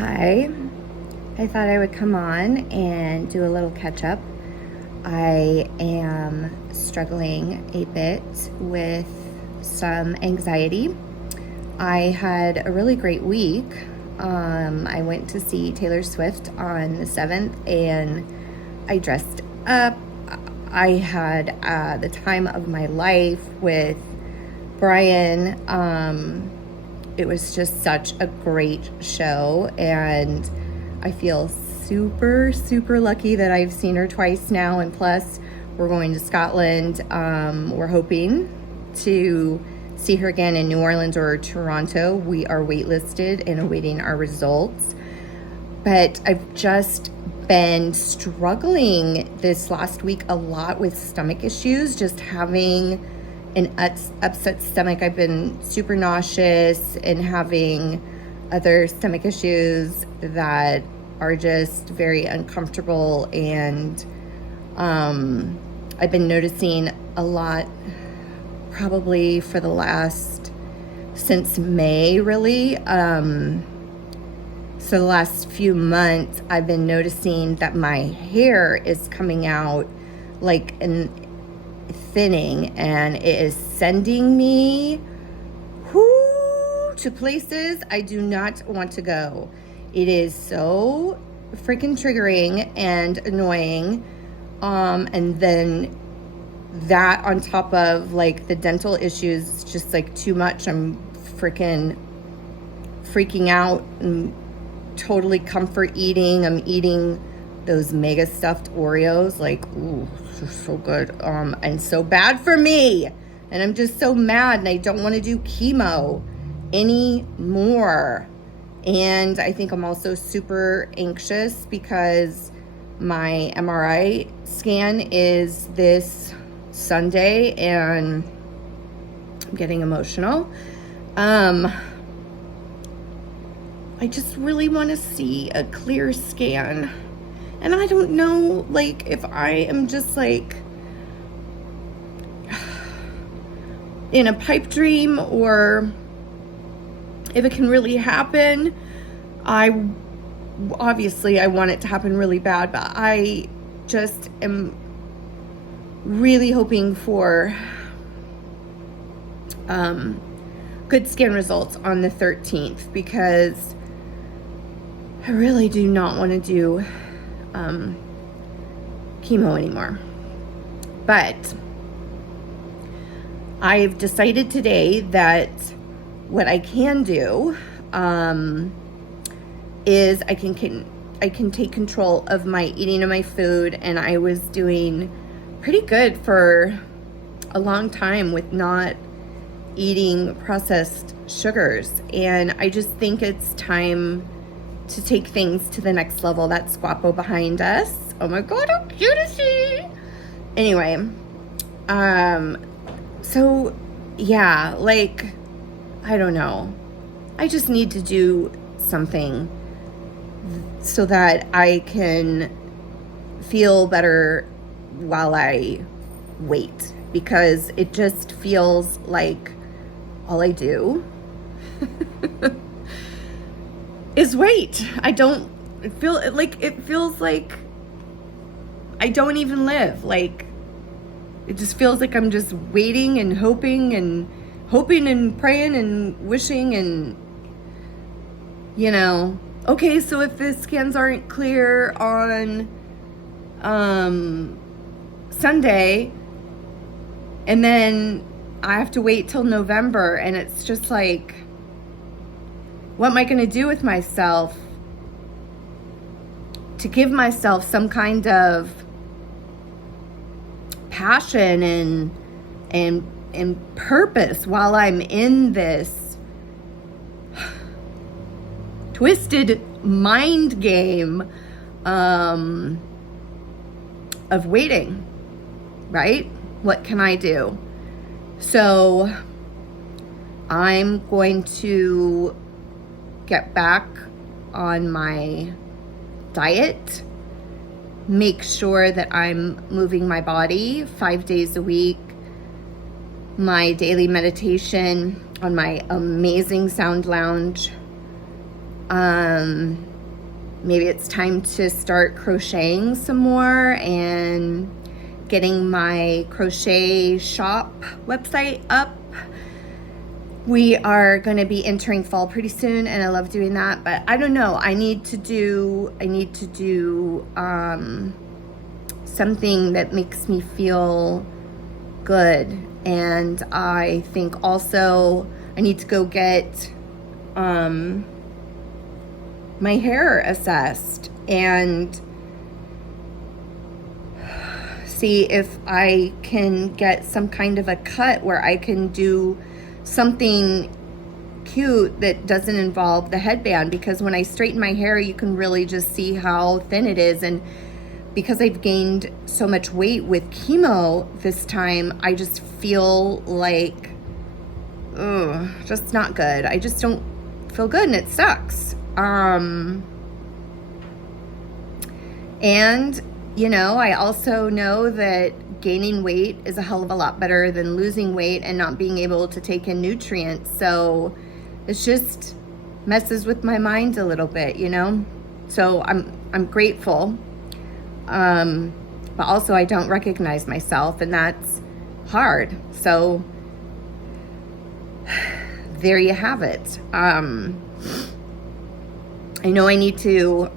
Hi, I thought I would come on and do a little catch up. I am struggling a bit with some anxiety. I had a really great week. I went to see Taylor Swift on the 7th and I dressed up. I had the time of my life with Brian. It was just such a great show, and I feel super, super lucky that I've seen her twice now, and plus we're going to Scotland. We're hoping to see her again in New Orleans or Toronto. We are waitlisted and awaiting our results, but I've just been struggling this last week a lot with stomach issues, just having an upset stomach. I've been super nauseous and having other stomach issues that are just very uncomfortable, and I've been noticing a lot probably for the last since May, really. So the last few months I've been noticing that my hair is coming out like an thinning, and it is sending me to places I do not want to go. It is so freaking triggering and annoying. And then that on top of like the dental issues, it's just like too much. I'm freaking out and totally comfort eating. I'm eating those mega stuffed Oreos, like, ooh, they're so good, and so bad for me. And I'm just so mad, and I don't want to do chemo anymore. And I think I'm also super anxious because my MRI scan is this Sunday, and I'm getting emotional. I just really want to see a clear scan. And I don't know, like, if I am just, like, in a pipe dream or if it can really happen. Obviously, I want it to happen really bad, but I just am really hoping for good scan results on the 13th, because I really do not want to do chemo anymore. But I've decided today that what I can do is I can take control of my eating of my food, and I was doing pretty good for a long time with not eating processed sugars, and I just think it's time to take things to the next level. That's Squapo behind us. Oh my god, how cute is she? Anyway, so yeah, like, I don't know. I just need to do something so that I can feel better while I wait, because it just feels like all I do is wait. It feels like I don't even live. Like, it just feels like I'm just waiting and hoping and praying and wishing, and okay, so if the scans aren't clear on Sunday, and then I have to wait till November, and it's just like, what am I going to do with myself to give myself some kind of passion and purpose while I'm in this twisted mind game of waiting, right? What can I do? So I'm going to get back on my diet, make sure that I'm moving my body 5 days a week, my daily meditation on my amazing sound lounge, maybe it's time to start crocheting some more and getting my crochet shop website up. We are going to be entering fall pretty soon, and I love doing that, but I don't know. I need to do something that makes me feel good. And I think also I need to go get my hair assessed and see if I can get some kind of a cut where I can do something cute that doesn't involve the headband, because when I straighten my hair you can really just see how thin it is. And because I've gained so much weight with chemo this time, I just feel like just not good. I just don't feel good, and it sucks. And I also know that gaining weight is a hell of a lot better than losing weight and not being able to take in nutrients. So it's just messes with my mind a little bit, So I'm grateful. But also I don't recognize myself, and that's hard. So there you have it. I know I need to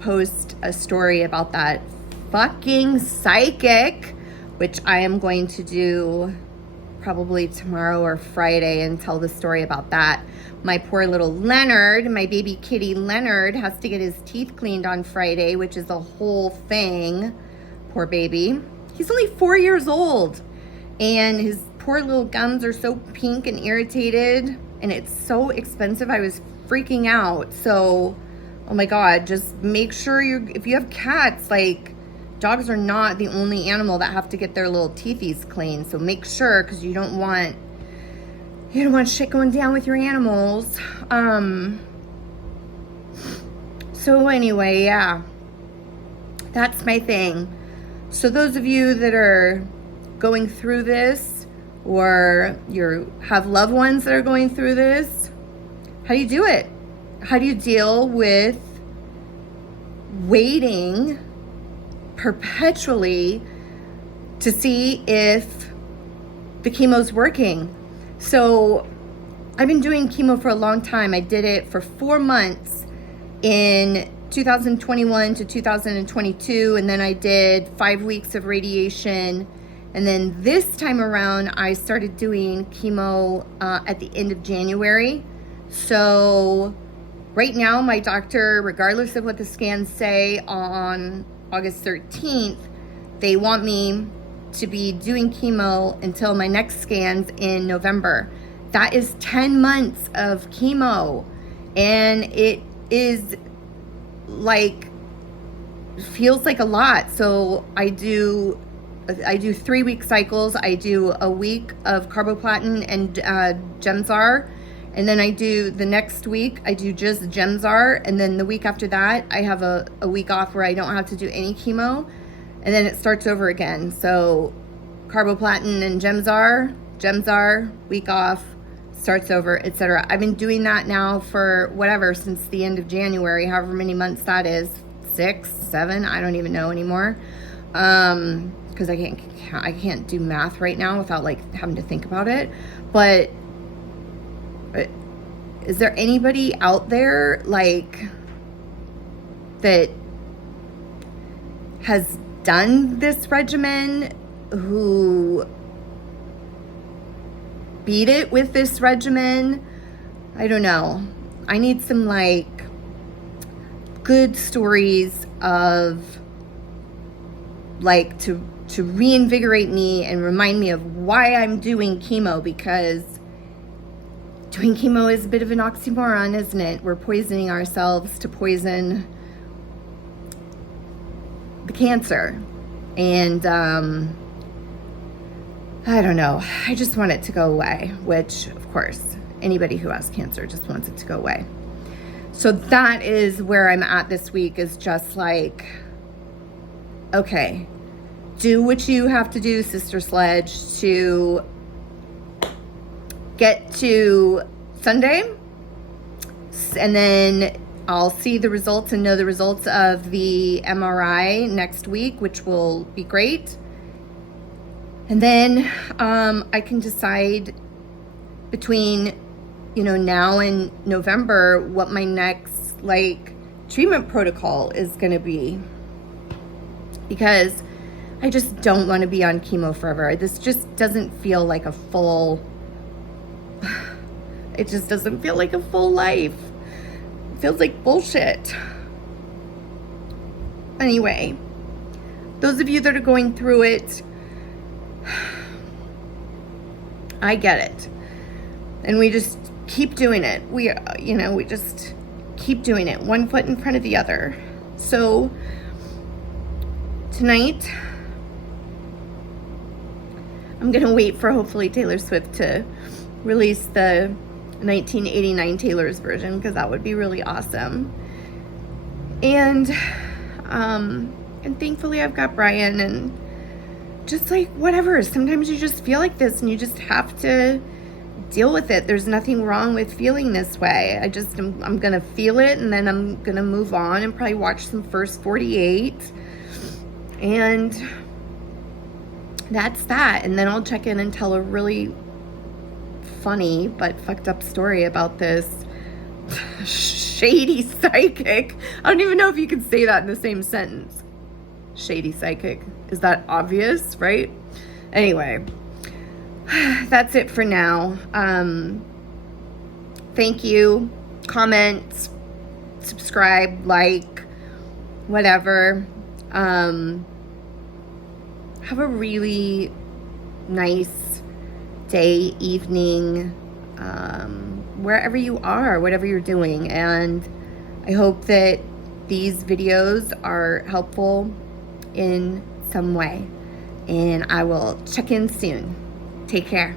post a story about that fucking psychic, which I am going to do probably tomorrow or Friday, and tell the story about that. My poor little Leonard, my baby kitty Leonard, has to get his teeth cleaned on Friday, which is a whole thing. Poor baby. He's only 4 years old, and his poor little gums are so pink and irritated, and it's so expensive. I was freaking out. So, oh my God, just make sure if you have cats, like, dogs are not the only animal that have to get their little teethies cleaned. So make sure, because you don't want shit going down with your animals. So anyway, yeah, that's my thing. So those of you that are going through this, or you have loved ones that are going through this, how do you do it? How do you deal with waiting perpetually to see if the chemo's working? So I've been doing chemo for a long time. I did it for 4 months in 2021 to 2022, and then I did 5 weeks of radiation. And then this time around, I started doing chemo at the end of January. So right now, my doctor, regardless of what the scans say on August 13th, they want me to be doing chemo until my next scans in November. That is 10 months of chemo, and it is feels like a lot. So I do 3-week cycles. I do a week of carboplatin and Gemzar, and then I do the next week I do just Gemzar, and then the week after that I have a week off where I don't have to do any chemo, and then it starts over again. So carboplatin and Gemzar, week off, starts over, etc. I've been doing that now for since the end of January, however many months that is, 6, 7, I don't even know anymore. Because I can't do math right now without having to think about it. But is there anybody out there that has done this regimen, who beat it with this regimen? I don't know. I need some good stories of to reinvigorate me and remind me of why I'm doing chemo, because doing chemo is a bit of an oxymoron, isn't it? We're poisoning ourselves to poison the cancer. And I don't know. I just want it to go away, which, of course, anybody who has cancer just wants it to go away. So that is where I'm at this week, is just okay, do what you have to do, Sister Sledge, to get to Sunday, and then I'll see the results and know the results of the MRI next week, which will be great. And then I can decide between, now and November what my next treatment protocol is going to be, because I just don't want to be on chemo forever. This just doesn't feel like a full, it just doesn't feel like a full life. It feels like bullshit. Anyway, those of you that are going through it, I get it. And we just keep doing it. We just keep doing it, one foot in front of the other. So tonight, I'm gonna wait for hopefully Taylor Swift to release the 1989 Taylor's version, because that would be really awesome. And thankfully I've got Brian, and just whatever. Sometimes you just feel like this and you just have to deal with it. There's nothing wrong with feeling this way. I'm gonna feel it, and then I'm gonna move on and probably watch some First 48, and that's that. And then I'll check in and tell a really funny but fucked up story about this shady psychic. I don't even know if you can say that in the same sentence. Shady psychic. Is that obvious, right? Anyway, that's it for now. Thank you. Comment, subscribe, like, whatever. Have a really nice day, evening, wherever you are, whatever you're doing. And I hope that these videos are helpful in some way. And I will check in soon. Take care.